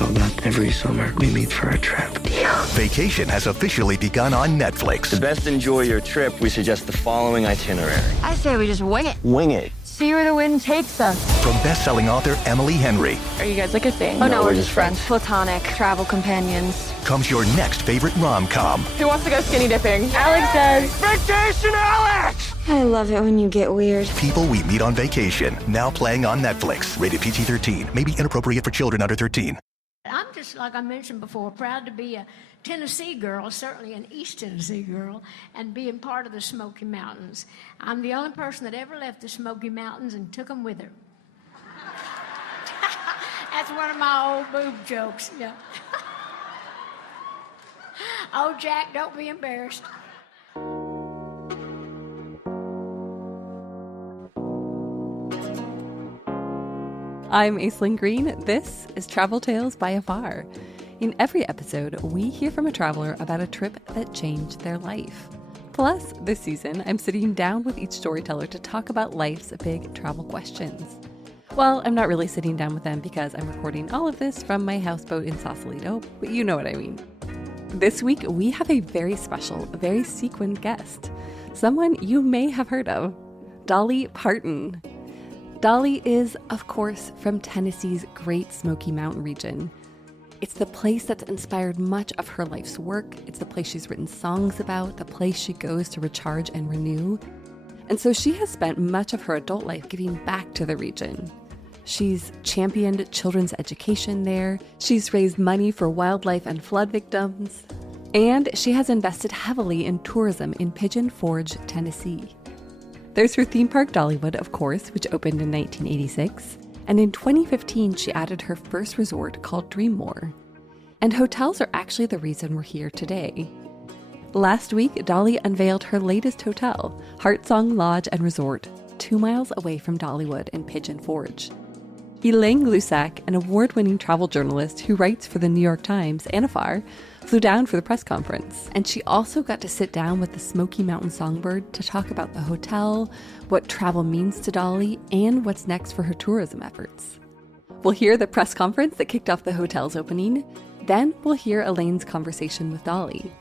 so that every summer we meet for a trip. Vacation has officially begun on Netflix. To best enjoy your trip, we suggest the following itinerary. I say we just wing it. Wing it. See where the wind takes us. From best-selling author Emily Henry Are you guys like a thing? Oh, no, we're just friends. Platonic travel companions. comes your next favorite rom-com. Who wants to go skinny dipping? Alex does. Vacation, Alex! I love it when you get weird. People We Meet on Vacation, now playing on Netflix. Rated PG-13. May be inappropriate for children under 13. I'm just, like I mentioned before, proud to be a Tennessee girl, certainly an East Tennessee girl, and being part of the Smoky Mountains. I'm the only person that ever left the Smoky Mountains and took them with her. That's one of my old boob jokes, yeah. Oh, Jack, don't be embarrassed. I'm Aislinn Green. This is Travel Tales by Afar. In every episode, we hear from a traveler about a trip that changed their life. Plus, this season, I'm sitting down with each storyteller to talk about life's big travel questions. Well, I'm not really sitting down with them because I'm recording all of this from my houseboat in Sausalito, but you know what I mean. This week, we have a very special, very sequined guest. Someone you may have heard of, Dolly Parton. Dolly is, of course, from Tennessee's Great Smoky Mountain region. It's the place that's inspired much of her life's work. It's the place she's written songs about, the place she goes to recharge and renew. And so she has spent much of her adult life giving back to the region. She's championed children's education there. She's raised money for wildlife and flood victims. And she has invested heavily in tourism in Pigeon Forge, Tennessee. There's her theme park, Dollywood, of course, which opened in 1986. And in 2015, she added her first resort called Dreammore. And hotels are actually the reason we're here today. Last week, Dolly unveiled her latest hotel, HeartSong Lodge Resort, 2 miles away from Dollywood in Pigeon Forge. Elaine Glusak, an award-winning travel journalist who writes for the New York Times and Afar, flew down for the press conference. And she also got to sit down with the Smoky Mountain songbird to talk about the hotel, what travel means to Dolly, and what's next for her tourism efforts. We'll hear the press conference that kicked off the hotel's opening. Then we'll hear Elaine's conversation with Dolly.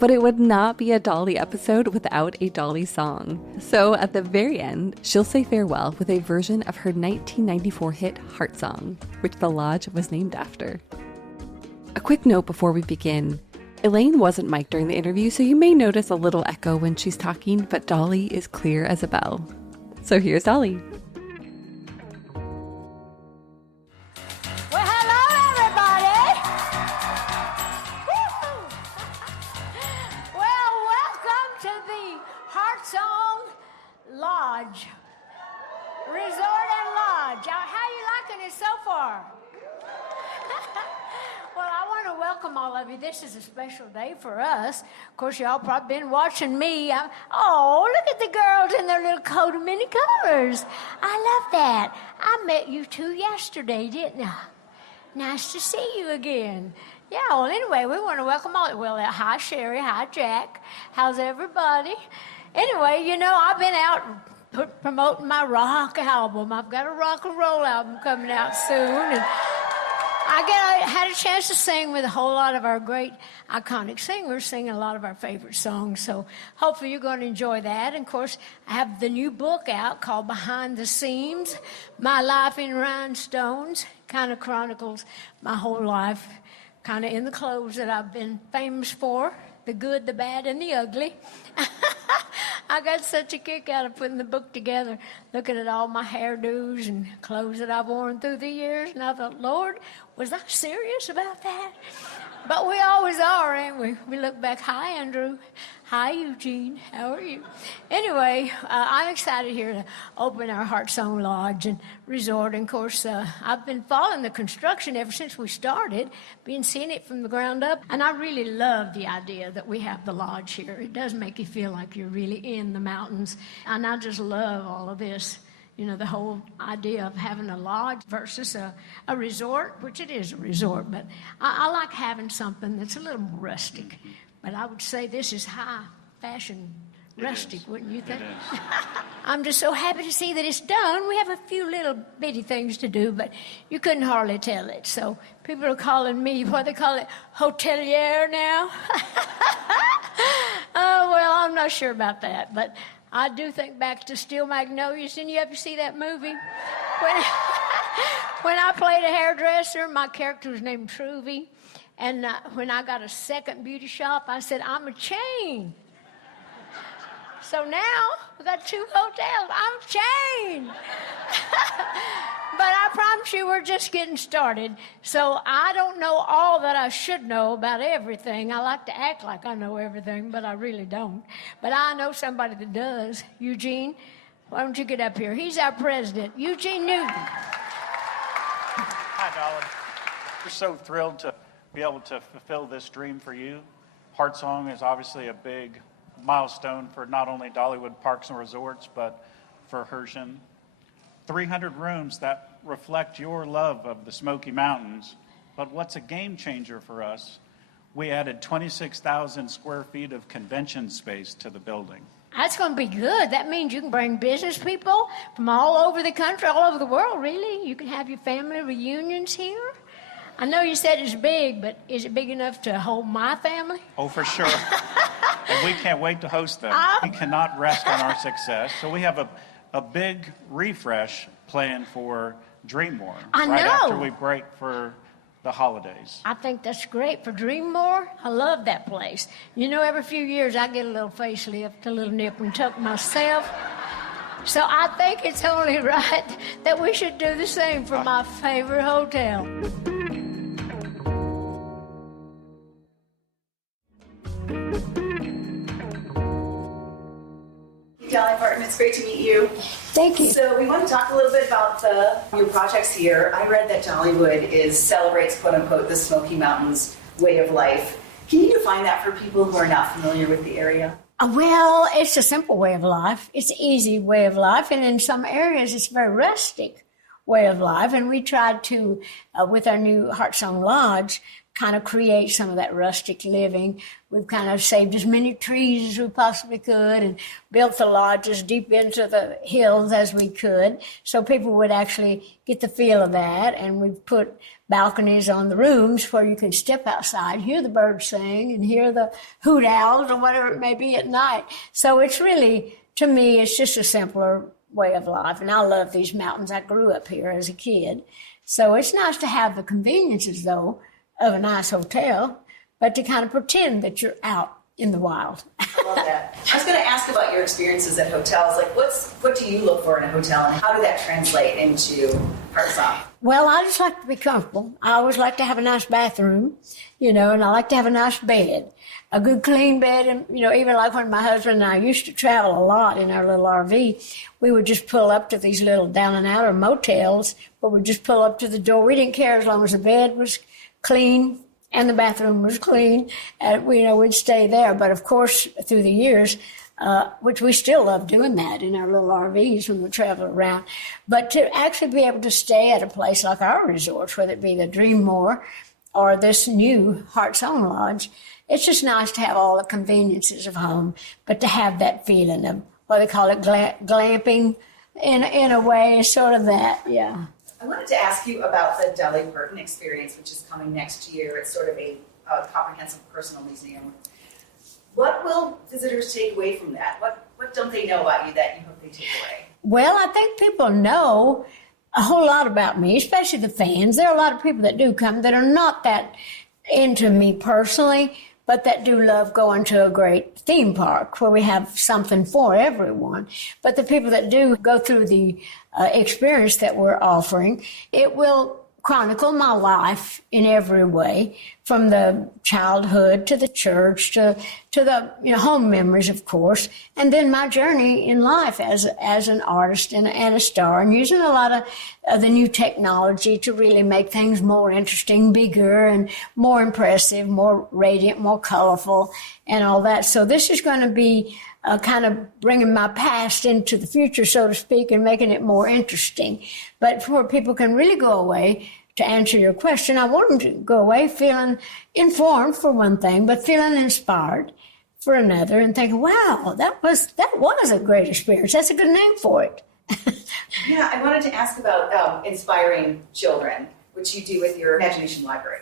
But it would not be a Dolly episode without a Dolly song. So at the very end, she'll say farewell with a version of her 1994 hit HeartSong, which the lodge was named after. A quick note before we begin. Elaine wasn't mic'd during the interview, so you may notice a little echo when she's talking, but Dolly is clear as a bell. So here's Dolly. Well, hello, everybody. Well, welcome to the HeartSong Lodge Resort and Lodge. How you liking it so far? Well, I want to welcome all of you. This is a special day for us. Of course, y'all probably been watching me. Oh, look at the girls in their little coat of many colors. I love that. I met you two yesterday, didn't I? Nice to see you again. Yeah, well, anyway, we want to welcome all. Well, hi, Sherry. Hi, Jack. How's everybody? Anyway, you know, I've been out promoting my rock album. I've got a rock and roll album coming out soon. And I had a chance to sing with a whole lot of our great iconic singers, singing a lot of our favorite songs. So hopefully you're going to enjoy that. And of course, I have the new book out called Behind the Seams, My Life in Rhinestones. Kind of chronicles my whole life, kind of in the clothes that I've been famous for, the good, the bad, and the ugly. I got such a kick out of putting the book together, looking at all my hairdos and clothes that I've worn through the years, and I thought, Lord, was I serious about that? But we always are, ain't we? We look back, hi, Andrew. Hi, Eugene. How are you? Anyway, I'm excited here to open our HeartSong Lodge and Resort. And, of course, I've been following the construction ever since we started, been seeing it from the ground up. And I really love the idea that we have the lodge here. It does make you feel like you're really in the mountains. And I just love all of this. You know, the whole idea of having a lodge versus a resort, which it is a resort, but I like having something that's a little more rustic. But I would say this is high fashion rustic, wouldn't you think? It is. I'm just so happy to see that it's done. We have a few little bitty things to do, but you couldn't hardly tell it. So people are calling me, what they call it, hotelier now. Oh, well, I'm not sure about that, but I do think back to Steel Magnolias. Didn't you ever see that movie? When I played a hairdresser, my character was named Truvy, and when I got a second beauty shop, I said, I'm a chain. So now we got 2 hotels. I'm chained. But I promise you we're just getting started. So I don't know all that I should know about everything. I like to act like I know everything, but I really don't. But I know somebody that does. Eugene, why don't you get up here? He's our president, Eugene Newton. Hi, Dolly. We're so thrilled to be able to fulfill this dream for you. HeartSong is obviously a big milestone for not only Dollywood Parks and Resorts, but for Herschend. 300 rooms that reflect your love of the Smoky Mountains. But what's a game changer for us, we added 26,000 square feet of convention space to the building. That's going to be good. That means you can bring business people from all over the country, all over the world, really. You can have your family reunions here. I know you said it's big, but is it big enough to hold my family? Oh, for sure. And we can't wait to host them. We cannot rest on our success. So we have a big refresh planned for Dreammore. Right after we break for the holidays. I think that's great for Dreammore. I love that place. You know, every few years I get a little facelift, a little nip and tuck myself. So I think it's only right that we should do the same for my favorite hotel. Dolly Parton, it's great to meet you. Thank you. So we want to talk a little bit about your projects here. I read that Dollywood celebrates, quote unquote, the Smoky Mountains way of life. Can you define that for people who are not familiar with the area? Well, it's a simple way of life. It's an easy way of life. And in some areas, it's a very rustic way of life. And we tried to, with our new HeartSong Lodge, kind of create some of that rustic living. We've kind of saved as many trees as we possibly could and built the lodge as deep into the hills as we could so people would actually get the feel of that. And we've put balconies on the rooms where you can step outside, hear the birds sing, and hear the hoot owls or whatever it may be at night. So it's really, to me, it's just a simpler way of life. And I love these mountains. I grew up here as a kid. So it's nice to have the conveniences, though, of a nice hotel, but to kind of pretend that you're out in the wild. I love that. I was going to ask about your experiences at hotels. Like, what do you look for in a hotel, and how did that translate into HeartSong? Well, I just like to be comfortable. I always like to have a nice bathroom, and I like to have a nice bed, a good clean bed. And, even like when my husband and I used to travel a lot in our little RV, we would just pull up to these little down and outer motels, but we'd just pull up to the door. We didn't care as long as the bed was clean and the bathroom was clean, and we'd stay there. But of course, through the years, which we still love doing that in our little RVs when we travel around, but to actually be able to stay at a place like our resorts, whether it be the Dreammore or this new HeartSong Lodge, it's just nice to have all the conveniences of home, but to have that feeling of what they call it glamping in a way, sort of that, yeah. I wanted to ask you about the Dolly Parton experience, which is coming next year. It's sort of a comprehensive personal museum. What will visitors take away from that? What don't they know about you that you hope they take away? Well, I think people know a whole lot about me, especially the fans. There are a lot of people that do come that are not that into me personally, but that do love going to a great theme park where we have something for everyone. But the people that do go through the experience that we're offering, it will chronicle my life in every way, from the childhood to the church to the home memories, of course, and then my journey in life as an artist and a star, and using a lot of the new technology to really make things more interesting, bigger, and more impressive, more radiant, more colorful, and all that. So this is going to be kind of bringing my past into the future, so to speak, and making it more interesting. But where people can really go away, to answer your question, I want them to go away feeling informed, for one thing, but feeling inspired, for another and thinking, wow, that was a great experience. That's a good name for it. Yeah, I wanted to ask about inspiring children, which you do with your Imagination Library.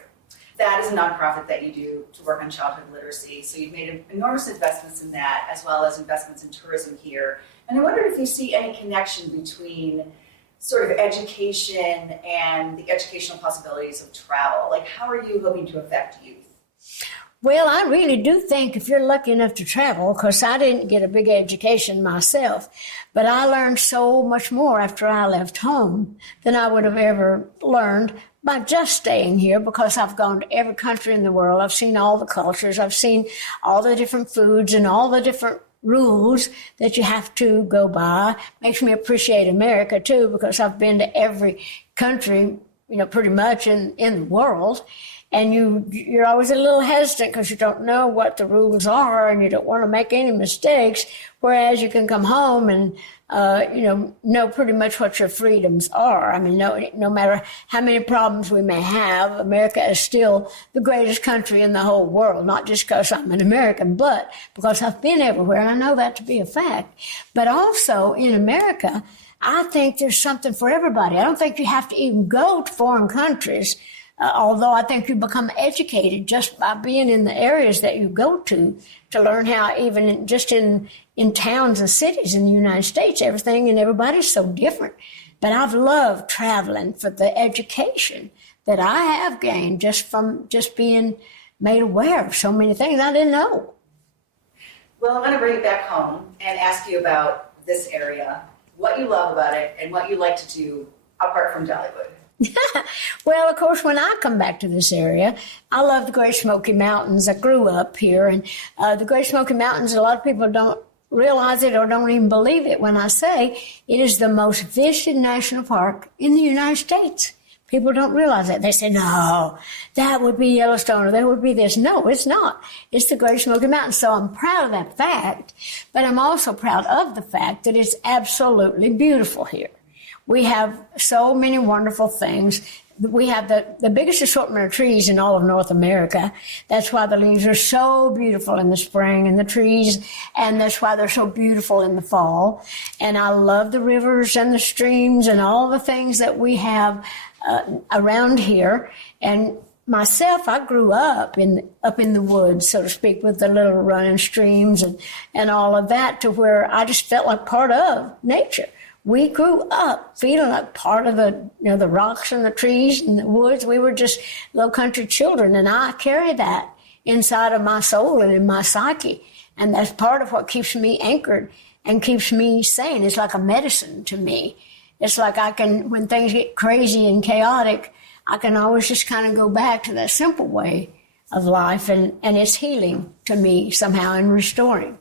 That is a nonprofit that you do to work on childhood literacy. So you've made enormous investments in that, as well as investments in tourism here. And I wondered if you see any connection between sort of education and the educational possibilities of travel. Like, how are you hoping to affect youth? Well, I really do think if you're lucky enough to travel, because I didn't get a big education myself, but I learned so much more after I left home than I would have ever learned by just staying here, because I've gone to every country in the world. I've seen all the cultures. I've seen all the different foods and all the different rules that you have to go by. Makes me appreciate America, too, because I've been to every country, pretty much in the world. And you're always a little hesitant because you don't know what the rules are and you don't want to make any mistakes, whereas you can come home and, know pretty much what your freedoms are. I mean, no matter how many problems we may have, America is still the greatest country in the whole world, not just because I'm an American, but because I've been everywhere, and I know that to be a fact. But also in America, I think there's something for everybody. I don't think you have to even go to foreign countries. Although I think you become educated just by being in the areas that you go to learn how, even just in towns and cities in the United States, everything and everybody's so different. But I've loved traveling for the education that I have gained just from just being made aware of so many things I didn't know. Well, I'm going to bring it back home and ask you about this area, what you love about it, and what you like to do apart from Dollywood. Well, of course, when I come back to this area, I love the Great Smoky Mountains. I grew up here, and the Great Smoky Mountains, a lot of people don't realize it or don't even believe it when I say it is the most visited national park in the United States. People don't realize that. They say, no, that would be Yellowstone or that would be this. No, it's not. It's the Great Smoky Mountains. So I'm proud of that fact, but I'm also proud of the fact that it's absolutely beautiful here. We have so many wonderful things. We have the biggest assortment of trees in all of North America. That's why the leaves are so beautiful in the spring and the trees, and that's why they're so beautiful in the fall. And I love the rivers and the streams and all the things that we have around here. And myself, I grew up in the woods, so to speak, with the little running streams and all of that, to where I just felt like part of nature. We grew up feeling like part of the rocks and the trees and the woods. We were just little country children, and I carry that inside of my soul and in my psyche. And that's part of what keeps me anchored and keeps me sane. It's like a medicine to me. It's like when things get crazy and chaotic, I can always just kind of go back to that simple way of life, and it's healing to me somehow and restoring.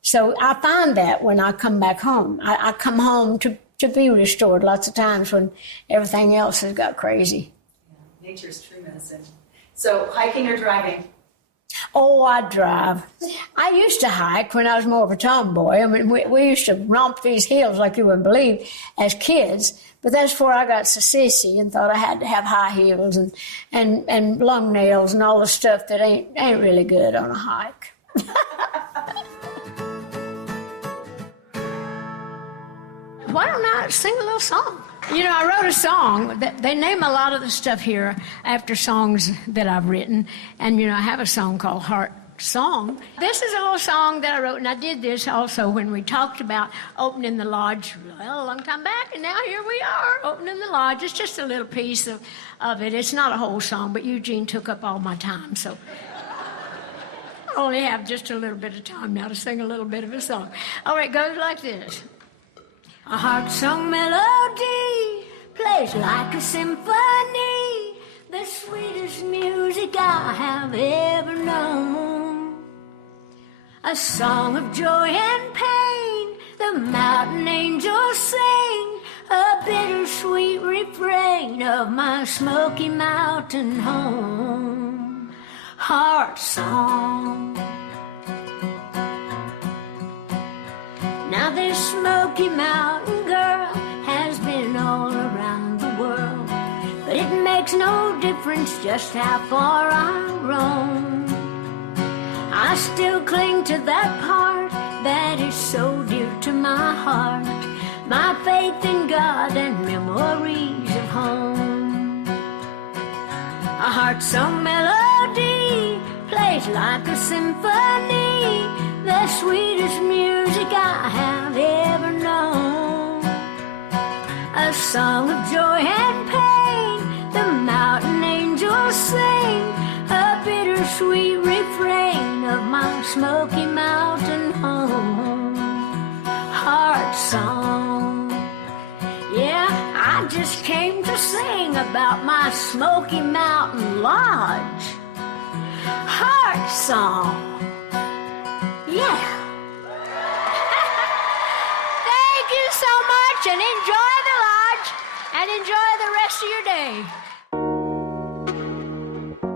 So I find that when I come back home, I come home to be restored lots of times when everything else has got crazy. Yeah, nature's true medicine. So hiking or driving? Oh, I drive. I used to hike when I was more of a tomboy. I mean, we used to romp these hills like you wouldn't believe as kids. But that's where I got so sissy and thought I had to have high heels and long nails and all the stuff that ain't really good on a hike. Why don't I sing a little song? I wrote a song. They name a lot of the stuff here after songs that I've written. And, I have a song called HeartSong. This is a little song that I wrote, and I did this also when we talked about opening the lodge a long time back, and now here we are, opening the lodge. It's just a little piece of it. It's not a whole song, but Eugene took up all my time, so I only have just a little bit of time now to sing a little bit of a song. All right, it goes like this. A heart song melody plays like a symphony, the sweetest music I have ever known. A song of joy and pain, the mountain angels sing, a bittersweet refrain of my Smoky Mountain home. Heart song. Now this Smoky Mountain girl has been all around the world, but it makes no difference just how far I roam. I still cling to that part that is so dear to my heart, my faith in God and memories of home. A HeartSong melody plays like a symphony, the sweetest music I have ever known. A song of joy and pain, the mountain angels sing, a bittersweet refrain of my Smoky Mountain home. HeartSong, yeah, I just came to sing about my Smoky Mountain Lodge. HeartSong, yeah. Thank you so much, and enjoy the lodge, and enjoy the rest of your day.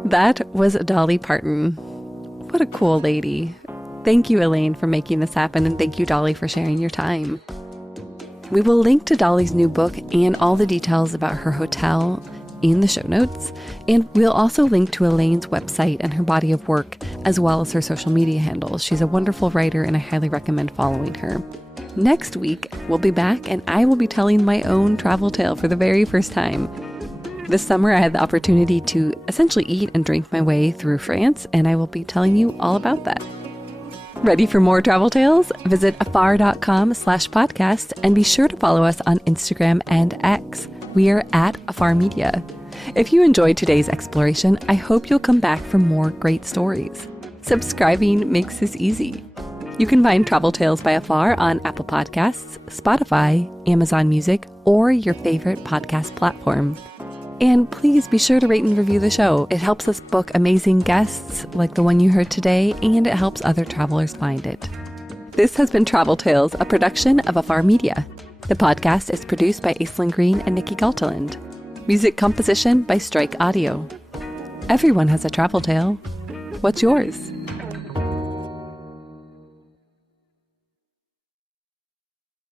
That was Dolly Parton. What a cool lady. Thank you, Elaine, for making this happen, and thank you, Dolly, for sharing your time. We will link to Dolly's new book and all the details about her hotel in the show notes, and we'll also link to Elaine's website and her body of work, as well as her social media handles. She's a wonderful writer, and I highly recommend following her. Next week, we'll be back, and I will be telling my own travel tale for the very first time. This summer, I had the opportunity to essentially eat and drink my way through France, and I will be telling you all about that. Ready for more travel tales? Visit afar.com/podcast and be sure to follow us on Instagram and X. We are at Afar Media. If you enjoyed today's exploration, I hope you'll come back for more great stories. Subscribing makes this easy. You can find Travel Tales by Afar on Apple Podcasts, Spotify, Amazon Music, or your favorite podcast platform. And please be sure to rate and review the show. It helps us book amazing guests like the one you heard today, and it helps other travelers find it. This has been Travel Tales, a production of Afar Media. The podcast is produced by Aislinn Green and Nikki Galteland. Music composition by Strike Audio. Everyone has a travel tale. What's yours?